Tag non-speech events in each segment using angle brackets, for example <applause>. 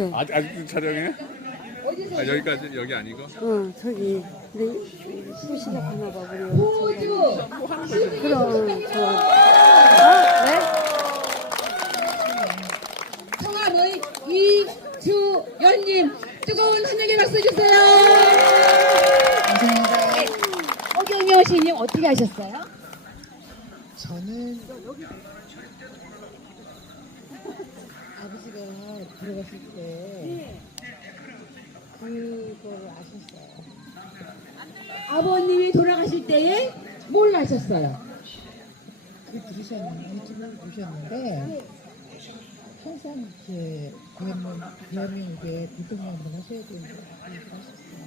네. 아직 아직도 촬영해? 아, 여기까지 여기 아니고? 어, 저기, 네, 수시가 하나 봐, 우리. 호주 그럼, 좋아. 아, 네? 성함의 이주연님 뜨거운 환영의 박수 주세요. 네. 허경영 시인님 어떻게 하셨어요? 저는 아버지가 들어갔을 때 그걸 아셨어요. 아버님이 돌아가실 때에 뭘 하셨어요? 그 들으셨는데 유튜브를 보셨는데 항상 이렇게 대한민국, 대한민국의 대통령을 하셔야 된다고 하셨어요.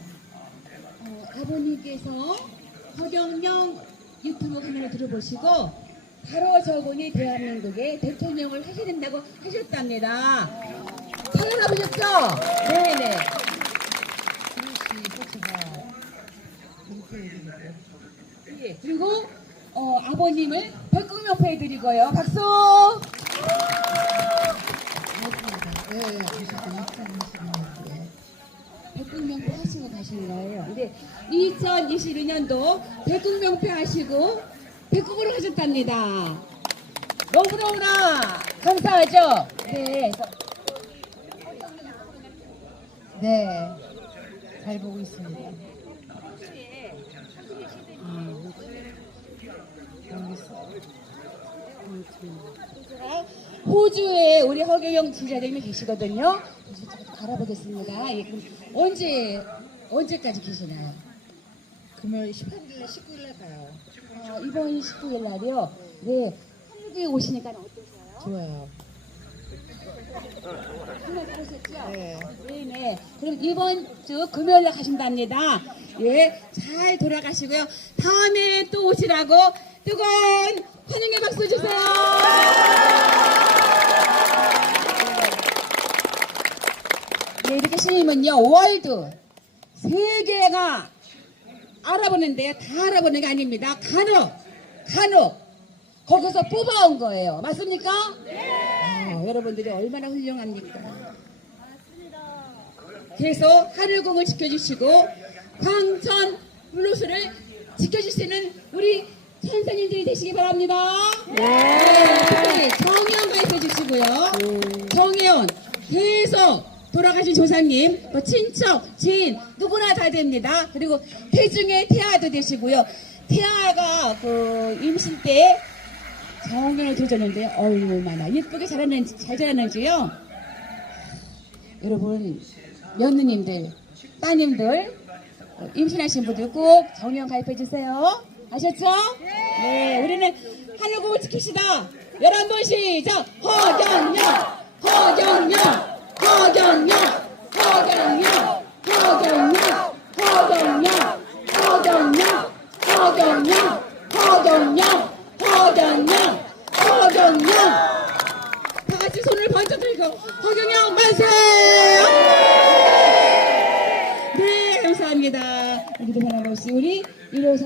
어, 아버님께서 허경영 유튜브 화면을 들어보시고 바로 저분이 대한민국의 대통령을 하셔야 된다고 하셨답니다. 찾아보셨죠? 네네. 예, 그리고 어, 아버님을 백금협회 드리고요. 박수! 그렇습니다. 네, 아버지도 2022년도에 백금명패 하시고 가신 거예요. 근데 2022년도 백금명패 하시고 백국으로 하셨답니다. 너무너무나 감사하죠? 네. 네, 잘 보고 있습니다. 호주에 우리 허경영 지사님이 계시거든요. 그래서 조금 알아보겠습니다. 예, 그럼 언제 언제까지 계시나요? 금요일 18일 날 19일 날 가요. 어, 이번 19일 날이요. 네, 한국에 오시니까 어떠세요? 좋아요. 그러셨죠? 네. 네 네. 그럼 이번 주 금요일 날 가신답니다. 예, 잘 돌아가시고요. 다음에 또 오시라고 뜨거운 환영의 박수 주세요. 네, 이렇게 신임은요, 월드, 세계가 알아보는데요. 다 알아보는 게 아닙니다. 간혹, 간혹, 거기서 뽑아온 거예요. 맞습니까? 아, 여러분들이 얼마나 훌륭합니까? 그래서 하늘공을 지켜주시고 광천 블루스를 지켜주시는 우리 선생님들이 되시기 바랍니다. 네. 특별히 정혜원 가입해 주시고요. 정혜원 계속 돌아가신 조상님, 또 친척, 지인 누구나 다 됩니다. 그리고 태중에 태아도 되시고요. 태아가 그 임신 때 정연을 들어줬는데 얼마나 예쁘게 자랐는지 잘 자랐는지요. 여러분 며느님들, 따님들 어, 임신하신 분들 꼭 정연 가입해 주세요. 아셨죠? 네. 우리는 하늘국을 지킵시다. 열한 번 시작. 허경영, 허경영, 허경영, 허경영, 허경영, 허경영, 허경영, 허경영, 허경영, 허경영. 다 같이 손을 번쩍 들고 허경영 만세! 네, 감사합니다. 우리도 변함없이 우리 일호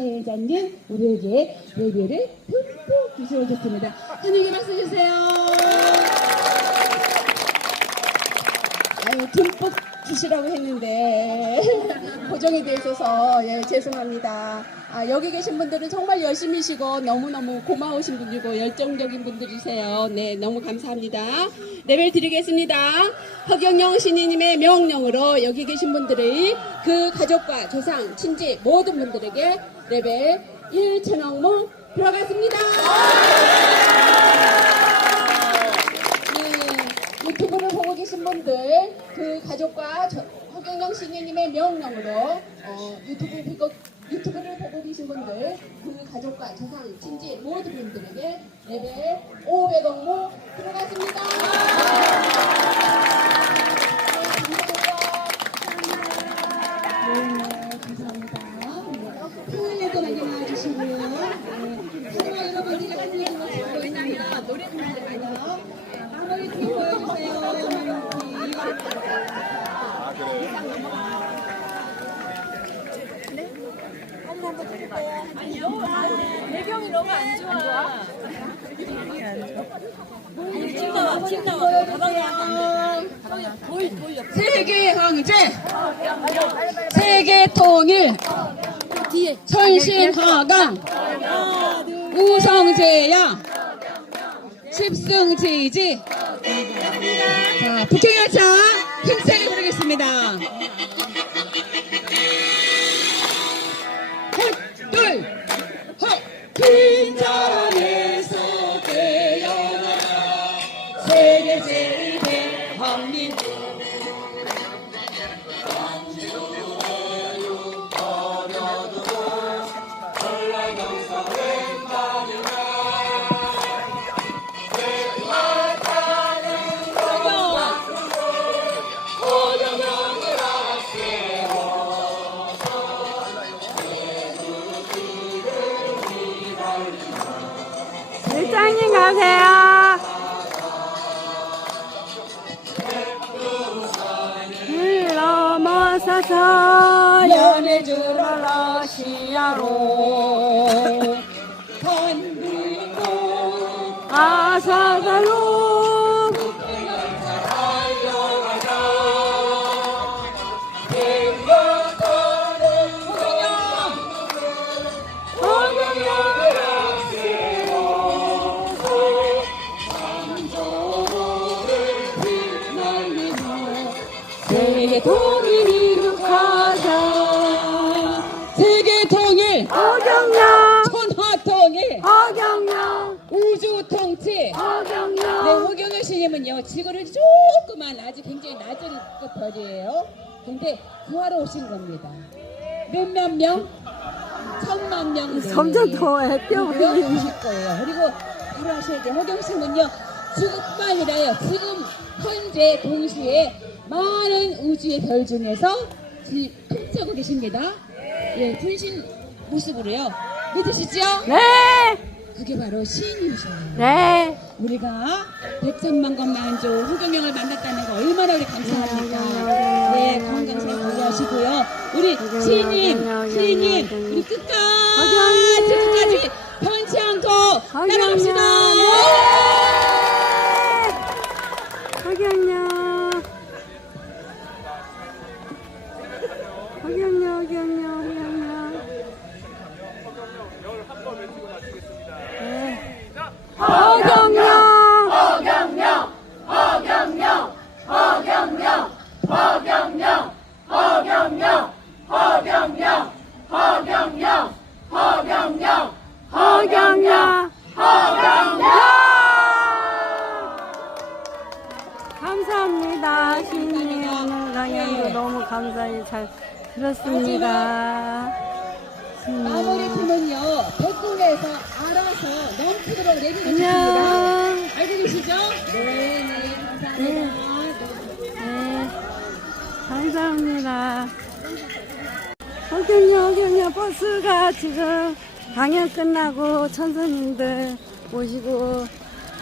사회자님 우리에게 예배를 듬뿍 주셔오셨습니다. 하늘께 박수 주세요. 아유, 듬뿍 주시라고 했는데 <laughs> 고정이 돼 있어서 예, 죄송합니다. 아, 여기 계신 분들은 정말 열심히시고 너무너무 고마우신 분이고 열정적인 분들이세요. 네, 너무 감사합니다. 레벨 드리겠습니다. 허경영 신이님의 명령으로 여기 계신 분들의 그 가족과 조상, 친지 모든 분들에게 레벨 1천억무 들어갔습니다. 네, 유튜브를 보고 계신 분들 그 가족과 저, 허경영 신이님의 명령으로 어, 유튜브 보고, 유튜브를 보고 계신 분들 그 가족과 조상 친지 모든 분들에게 레벨 500억무 들어갔습니다. 세계 통일, 천신하강, 우성제야, 십승지지. 자, 북경열차 힘세게 부르겠습니다. 헛둘, 가세요. 길 넘어서서 연해주러 러시아로 세계 통일 이룩하자 세계 통일 허경영 천하 통일 허경영 우주 통치 네, 허경영 호경영 씨님은요, 지구를 조그만 아주 굉장히 낮은 그 별이에요. 근데 구하러 오신 겁니다. 몇몇 명? 천만 명. 점점 더 보이는 오실 거예요. 그리고 바로 하셔야 돼요. 호경 씨는요, 지구뿐만 아니라요, 지금 현재 동시에 많은 우주의 별 중에서 지- 통치하고 계십니다. 예, 분신 모습으로요. 믿으시죠? 네 그게 바로 시인이셔요. 네. 우리가 백천만 건 만조 호경영을 만났다는 거 얼마나 우리 감사합니까? 네, 건강 잘 관리하시고요. 우리 시인님, 시인님, 우리 끝까지, 끝까지 변치 않고 따라갑시다. 허경영 허경영 허경영 허경영 네. 허경영 허경영 허경영 시인님 오늘 강연도 너무 감사히 잘 들었습니다. 마무리 팀은요, 백궁에서 알아서 넘치도록 내리겠습니다. 안녕. 알고 계시죠? 네, 네, 감사합니다. 네. 감사합니다. 허경영 허경영 버스가 지금 강연 끝나고 천선님들 모시고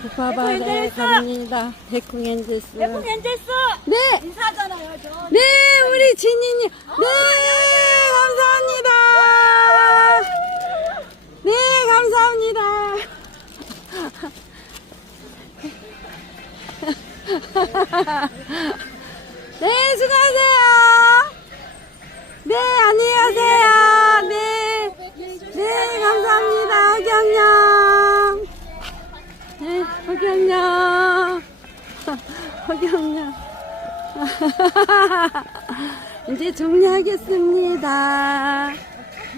부파바다에 갑니다 백궁엔제스 엔젤스 네 인사잖아요 저. 네, 우리 진이님. 네, 감사합니다. 네, 감사합니다. <laughs> 네, 수고하세요. 네, 허경영. <laughs> 이제 종료하겠습니다.